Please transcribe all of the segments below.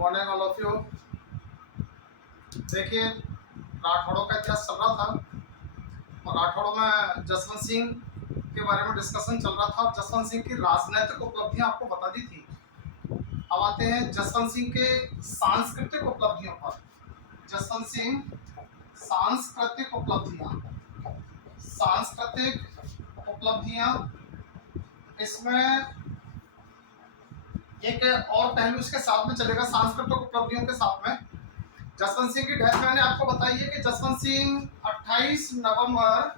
Morning all of you. देखिए, राठौड़ों का इतिहास चल रहा था और राठौड़ों में जसवंत सिंह के बारे में डिस्कशन चल रहा था और जसवंत सिंह की राजनीतिक उपलब्धियां आपको बता दी थी। अब आते हैं जसवंत सिंह के सांस्कृतिक उपलब्धियों पर। जसवंत सिंह सांस्कृतिक उपलब्धियां इसमें एक और पहलू इसके साथ में चलेगा। सांस्कृतिक उपलब्धियों के साथ में जसवंत सिंह की डेथ मैंने आपको बताई है कि जसवंत सिंह 28 नवंबर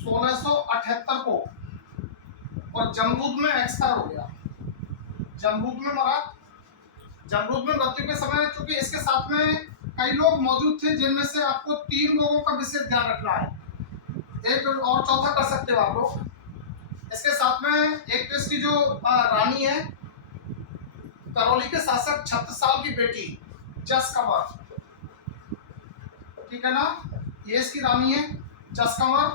1678 को और जमरूद में एक्सपायर हो गया। जमरूद में मरा। जमरूद में मृत्यु के समय चूंकि इसके साथ में कई लोग मौजूद थे, जिनमें से आपको 3 लोगों का विशेष ध्यान रखना है। एक और चौथा कर सकते हो आप लोग। इसके साथ में एक तो इसकी जो रानी है, करौली के शासक 36 साल की बेटी जस कंवर, ठीक है ना, ये इसकी रानी है जस कंवर।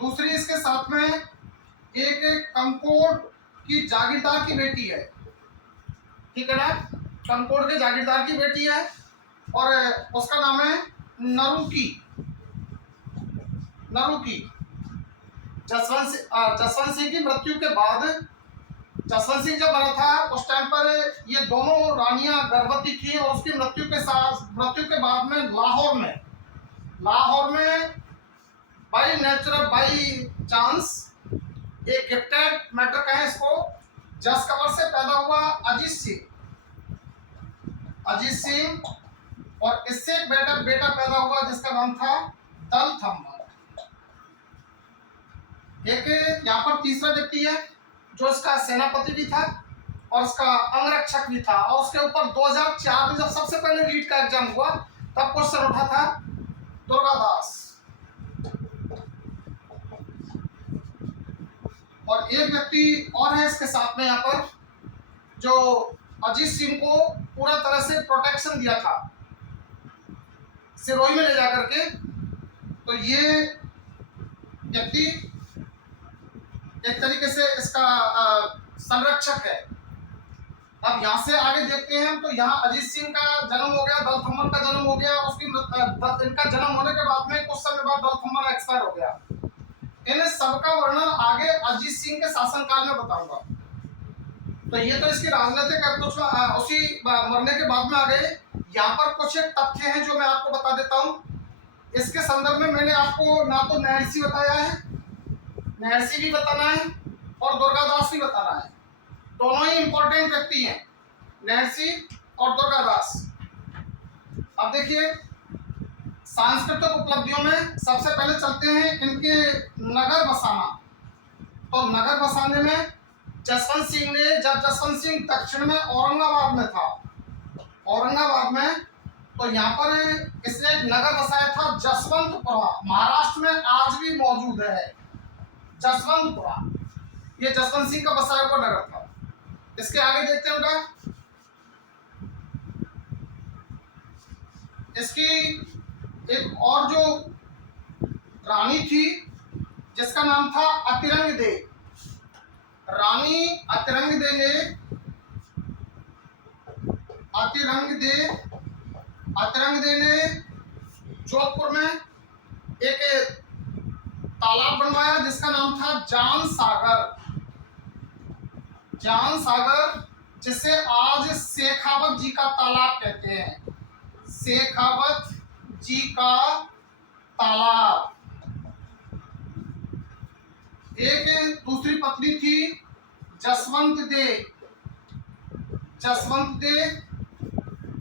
दूसरी इसके साथ में एक कंकोड़ की जागीरदार की बेटी है, ठीक है ना, कंकोड़ के जागीरदार की बेटी है और उसका नाम है नरुकी। जसवंत सिंह की मृत्यु के बाद, जसवंत सिंह जब मरा था उस टाइम पर ये दोनों रानियां गर्भवती थी और उसकी मृत्यु के बाद में लाहौर में बाई चांस एक गिफ्टेड मैटर कहें इसको, जस कंवर से पैदा हुआ अजीत सिंह और इससे एक बेटा पैदा हुआ जिसका नाम था दल थम्बर। एक यहाँ पर तीसरा व्यक्ति है जो इसका सेनापति भी था और उसका अंगरक्षक भी था और उसके ऊपर 2004 में जब सबसे पहले रीट का एग्जाम हुआ तब क्वेश्चन उठा था दुर्गादास। और एक व्यक्ति और है इसके साथ में यहाँ पर जो अजीत सिंह को पूरा तरह से प्रोटेक्शन दिया था सिरोही में ले जाकर के। तो ये व्यक्ति एक तरीके से इसका संरक्षक है। अब यहाँ से आगे देखते हैं तो यहाँ अजीत सिंह का जन्म हो गया, दल थम्मन का जन्म हो गया। इनका जन्म होने के बाद में कुछ समय बाद दल थम्मन एक्सपायर हो गया। इन सबका वर्णन आगे अजीत सिंह के शासनकाल में बताऊंगा। तो ये तो इसकी राजनीतिक अप्रोच उसी मरने के बाद में आ गए। यहाँ पर कुछ एक तथ्य हैं जो मैं आपको बता देता हूँ। इसके संदर्भ में मैंने आपको ना तो नहरसी बताया है, नहरसी भी बताना है और दुर्गादास भी बताना है। दोनों ही इंपॉर्टेंट व्यक्ति हैं, नहरसी और दुर्गादास। अब देखिए, सांस्कृतिक उपलब्धियों में सबसे पहले चलते हैं इनके नगर बसाना। तो नगर बसाने में जसवंत सिंह दक्षिण में औरंगाबाद में था, तो यहाँ पर इसने एक नगर बसाया था जसवंतपुरा। महाराष्ट्र में आज भी मौजूद है जसवंतपुरा। ये जसवंत सिंह का बसाया हुआ नगर था। इसके आगे देखते हैं बेटा, इसकी एक और जो रानी थी जिसका नाम था अतिरंग दे। रानी अतिरंग दे ने जोधपुर में एक तालाब बनवाया जिसका नाम था जान सागर, जिसे आज शेखावत जी का तालाब कहते हैं। शेखावत जी का तालाब। एक दूसरी पत्नी थी जसवंत दे।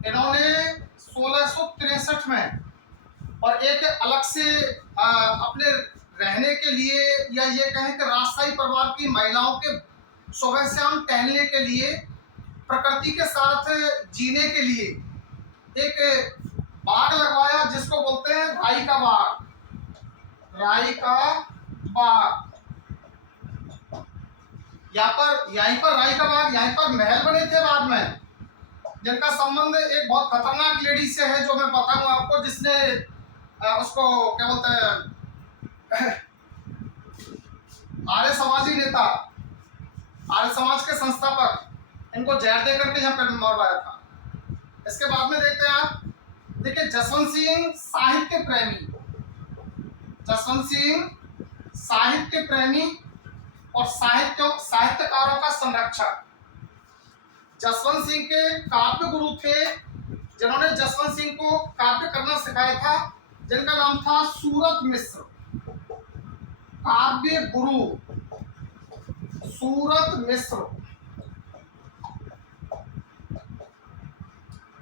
इन्होंने 1663 में और एक अलग से अपने रहने के लिए, या ये कहें कि राजशाही परिवार की महिलाओं के सुबह शाम टहलने के लिए, प्रकृति के साथ जीने के लिए एक बाग लगवाया जिसको बोलते हैं राई का बाग। यहीं पर राई का बाग, यहीं पर महल बने थे बाद में, जिनका संबंध एक बहुत खतरनाक लेडी से है जो मैं बताऊंगा आपको, जिसने उसको क्या बोलते हैं, आर्य समाजी नेता, आर्य समाज के संस्थापक इनको जहर दे करके यहाँ पे मरवाया था। इसके बाद में देखते हैं आप, देखिए जसवंत सिंह साहित्य प्रेमी, जसवंत सिंह साहित्य प्रेमी और साहित्यकारों का संरक्षक। जसवंत सिंह के काव्य गुरु थे जिन्होंने जसवंत सिंह को काव्य करना सिखाया था, जिनका नाम था सूरत मिश्र। काव्य गुरु सूरत मिश्र।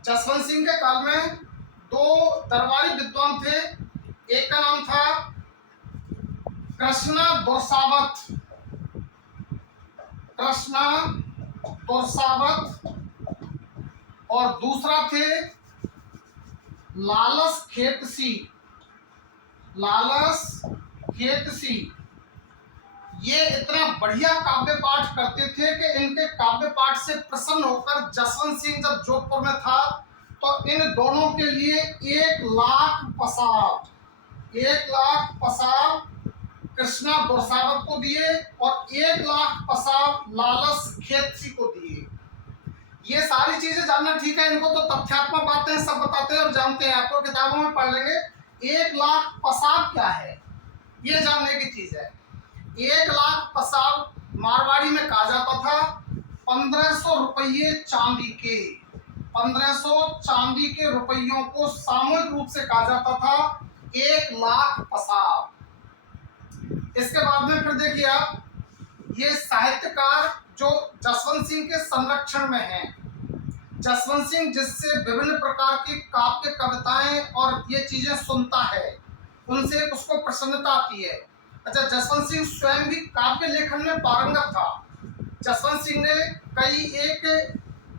जसवंत सिंह के काल में दो दरबारी विद्वान थे, एक का नाम था कृष्णा दोरसावत, कृष्णा दोरसावत, और दूसरा थे लालस खेतसी, लालस खेतसी। ये इतना बढ़िया काव्य पाठ करते थे कि इनके काव्य पाठ से प्रसन्न होकर जसवंत सिंह जब जोधपुर में था तो इन दोनों के लिए 1,00,000 पसार, 1,00,000 पसार कृष्णा दोरसावत को दिए और 1,00,000 पसार लालस खेतसी को दिए। ये सारी चीजें जानना ठीक है, इनको तो तथ्यात्मक बातें सब बताते हैं और जानते हैं, आपको किताबों में पढ़ लेंगे। 1,00,000 पसार क्या है ये जानने की चीज है। 1,00,000 पसार मारवाड़ी में कहा जाता था 1,500 रुपये चांदी के, 1,500 चांदी के रुपयों को सामूहिक रूप से कहा जाता था 1,00,000 पसार। इसके बाद में फिर देखिए आप, ये साहित्यकार जो जसवंत सिंह के संरक्षण में हैं, जसवंत सिंह जिससे विभिन्न प्रकार की काव्य कविताएं और ये चीजें सुनता है, उनसे उसको प्रसन्नता आती है। अच्छा, जसवंत सिंह स्वयं भी काव्य लेखन में पारंगत था। जसवंत सिंह ने कई एक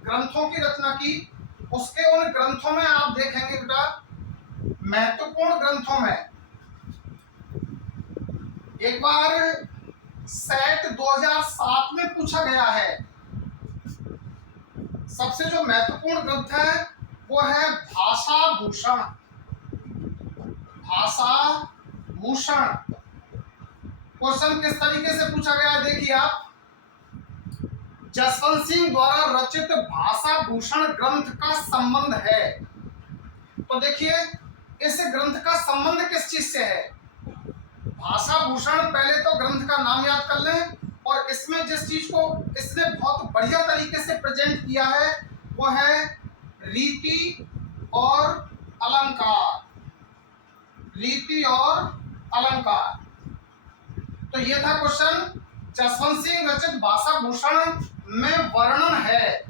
ग्रंथों की रचना की, उसके उन ग्रंथों में आप देखेंगे बेटा, महत्वपूर्ण ग्रंथों में एक बार सेट 2007 में पूछा गया है, सबसे जो महत्वपूर्ण ग्रंथ है वो है भाषा भूषण, भाषा भूषण। क्वेश्चन किस तरीके से पूछा गया है देखिए आप, जसवंत सिंह द्वारा रचित भाषा भूषण ग्रंथ का संबंध है। तो देखिए इस ग्रंथ का संबंध किस चीज से है। भाषा भूषण, पहले तो ग्रंथ का नाम याद कर लें, और इसमें जिस चीज को इसने बहुत बढ़िया तरीके से प्रेजेंट किया है वो है रीति और अलंकार, रीति और अलंकार। तो ये था क्वेश्चन, जसवंत सिंह रचित भाषा भूषण में वर्णन है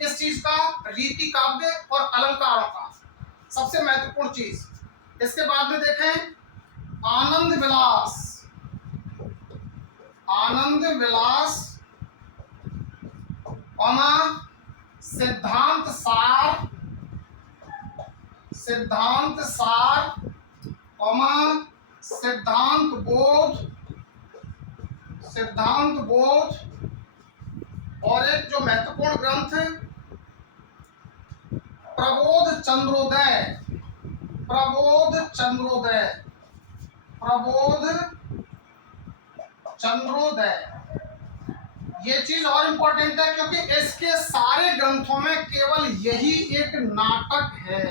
इस चीज का, रीति काव्य और अलंकारों का, सबसे महत्वपूर्ण चीज। इसके बाद में देखें आनंद विलास, आनंद विलास सिद्धांत सार, सिद्धांत सार सिद्धांत बोध, सिद्धांत बोध, और एक जो महत्वपूर्ण ग्रंथ प्रबोध चंद्रोदय, प्रबोध चंद्रोदय, प्रबोध चंद्रोदय। ये चीज और इंपॉर्टेंट है क्योंकि इसके सारे ग्रंथों में केवल यही एक नाटक है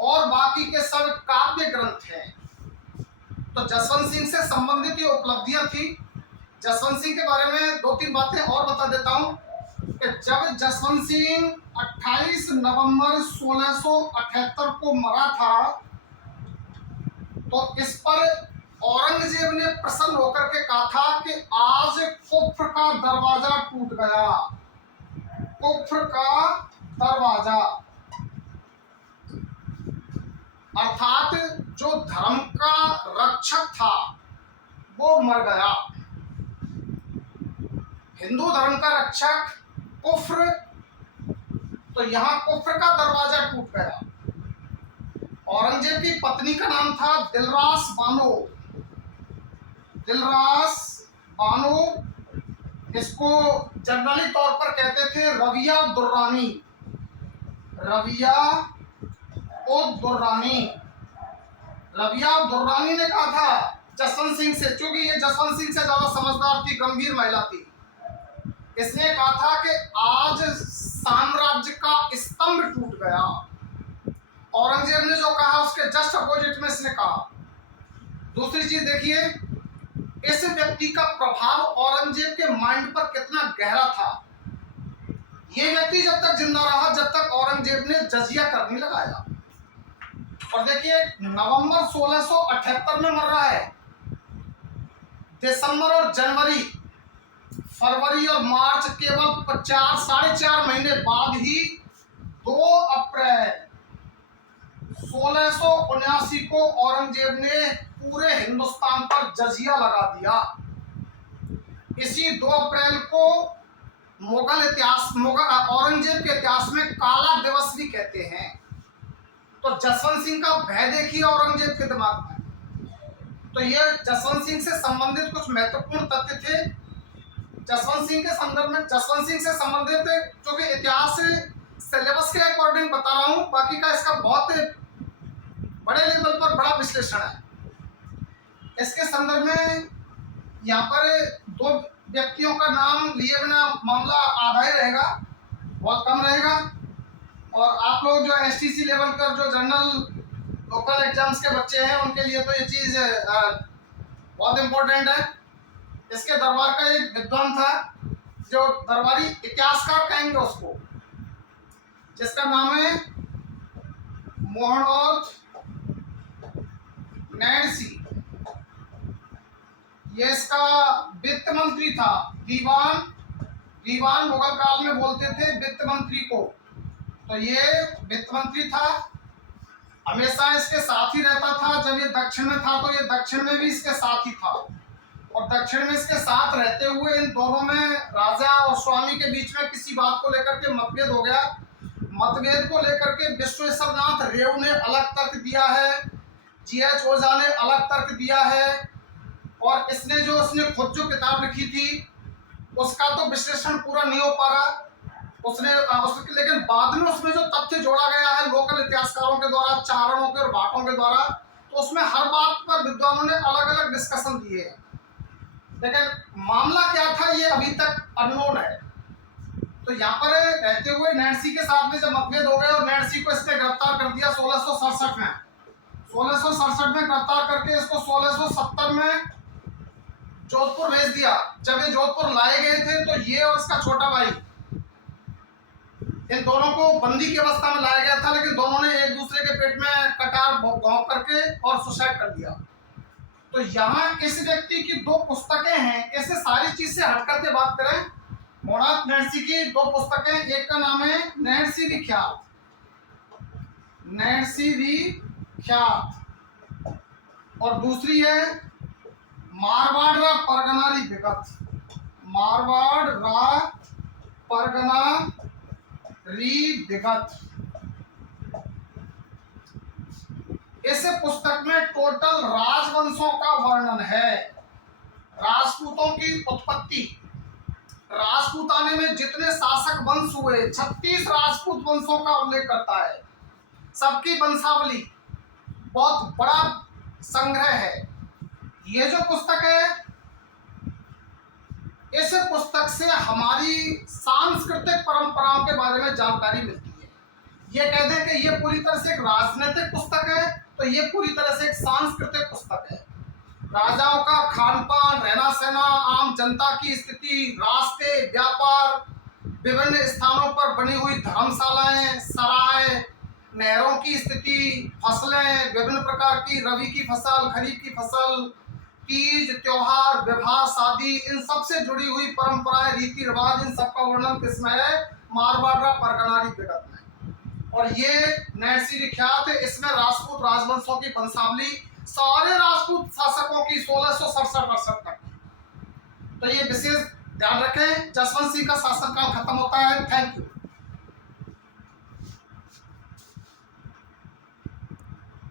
और बाकी के सब काव्य ग्रंथ हैं। तो जसवंत सिंह से संबंधित ये उपलब्धियां थी। जसवंत सिंह के बारे में 2-3 बातें और बता देता हूं कि जब जसवंत सिंह 28 नवंबर 1678 को मरा था तो इस पर औरंगजेब ने प्रसन्न होकर के कहा था कि आज कुफ्र का दरवाजा टूट गया, कुफ्र का दरवाजा, अर्थात जो धर्म का रक्षक था वो मर गया। हिंदू धर्म का रक्षक कुफ्र, तो यहां कुफ्र का दरवाजा टूट गया। औरंगजेब की पत्नी का नाम था दिलरास बानो, दिलरास बानो, इसको जनरली तौर पर कहते थे रविया दुर्रानी, रविया उद दुर्रानी। रविया दुर्रानी ने कहा था जसवंत सिंह से, क्योंकि ये जसवंत सिंह से ज्यादा समझदार थी, गंभीर महिला थी, इसने कहा था कि कहा उसके जस्ट अपोजिट में इसने कहा। दूसरी चीज देखिए, इस व्यक्ति का प्रभाव औरंगजेब के माइंड पर कितना गहरा था। ये व्यक्ति जब तक जिंदा रहा, जब तक औरंगजेब ने जजिया कर नहीं लगाया। और देखिए नवंबर 1678 में मर रहा है, दिसंबर और जनवरी, फरवरी और मार्च केवल 4.5 महीने बाद ही 2 अप्रैल 1679 को औरंगजेब ने पूरे हिंदुस्तान पर जजिया लगा दिया। इसी 2 अप्रैल को औरंगजेब के इतिहास में काला दिवस भी कहते हैं। तो जसवंत सिंह का भय देखिए औरंगजेब के दिमाग में। तो ये जसवंत सिंह से संबंधित कुछ महत्वपूर्ण तथ्य थे। जसवंत सिंह के संदर्भ में, जसवंत सिंह से संबंधित जो कि इतिहास सिलेबस के अकॉर्डिंग बता रहा हूं, बाकी का इसका बहुत बड़े लेवल पर बड़ा विश्लेषण है। इसके संदर्भ में यहाँ पर 2 व्यक्तियों का नाम लिए बिना मामला आधा ही रहेगा, बहुत कम रहेगा। और आप लोग जो एसटीसी लेवल पर जो जनरल लोकल एग्जाम्स के बच्चे हैं उनके लिए तो ये चीज बहुत इंपॉर्टेंट है। इसके दरबार का एक विद्वान था, जो दरबारी इतिहासकार कहेंगे उसको, जिसका नाम है मोहनौत नैणसी। ये इसका वित्त मंत्री था। दीवान मुगल काल में बोलते थे वित्त मंत्री को। तो ये वित्त मंत्री था, हमेशा इसके साथ ही रहता था। जब ये दक्षिण में था तो ये दक्षिण में भी इसके साथ ही था। और दक्षिण में इसके साथ रहते हुए इन दोनों में, राजा और स्वामी के बीच में किसी बात को लेकर के मतभेद हो गया। मतभेद को लेकर के विश्वेश्वरनाथ रेव ने अलग तर्क दिया है, जीएच ओझा ने अलग तर्क दिया है, और उसने खुद जो किताब लिखी थी उसका तो विश्लेषण पूरा नहीं हो पा रहा लेकिन बाद में उसमें जो तथ्य जोड़ा गया है लोकल इतिहासकारों के द्वारा, चारणों के और भाटों के द्वारा, तो उसमें हर बात पर विद्वानों ने अलग अलग डिस्कशन दिए हैं। लेकिन मामला क्या था ये अभी तक अननोन है। तो यहाँ पर रहते हुए नैणसी के साथ में जब मतभेद हो गए और नैणसी को इसने गिरफ्तार कर दिया 1667 में। 1667 में गिरफ्तार करके इसको 1670 में जोधपुर भेज दिया। जब ये जोधपुर लाए गए थे तो ये और इसका छोटा भाई, इन दोनों को बंदी की अवस्था में लाया गया था, लेकिन दोनों ने एक दूसरे के पेट में कटार घोंप करके और सुसाइड कर दिया। तो यहाँ इस व्यक्ति की 2 पुस्तकें हैं। ऐसे सारी चीज से हट करके बात करें, मोहनौत नैणसी की 2 पुस्तकें, एक का नाम है नैणसी विख्यात, नैणसी विख्यात, और दूसरी है मारवाड़ रा परगना री विगत, मारवाड़ रा परगना री विगत। इस पुस्तक में टोटल राजवंशों का वर्णन है, राजपूतों की उत्पत्ति, राजपूताने में जितने शासक वंश हुए 36 राजपूत वंशों का उल्लेख करता है, सबकी वंशावली, बहुत बड़ा संग्रह है। ये जो पुस्तक है, इस पुस्तक से हमारी सांस्कृतिक परंपराओं के बारे में जानकारी मिलती है। ये कह दें कि ये पूरी तरह से एक राजनीतिक पुस्तक है तो ये पूरी तरह से एक सांस्कृतिक पुस्तक है। राजाओं का खान पान, रहना सहना, आम जनता की स्थिति, रास्ते, व्यापार, विभिन्न स्थानों पर बनी हुई धर्मशालाएं, सराय, नहरों की स्थिति, फसलें, विभिन्न प्रकार की रबी की फसल, खरीफ की फसल, तीज, त्योहार, विवाह, शादी, इन सब से जुड़ी हुई परंपराएं, रीति रिवाज, इन सब का वर्णन किसमें है? मारवाड़ रा परगना री विगत में। और ये नैणसी विख्यात है, इसमें राजपूत राजवंशों की वंशावली, सारे राजपूत शासकों की 1667 तक। तो ये विशेष ध्यान रखें। जसवंत सिंह का शासनकाल खत्म होता है। Thank you.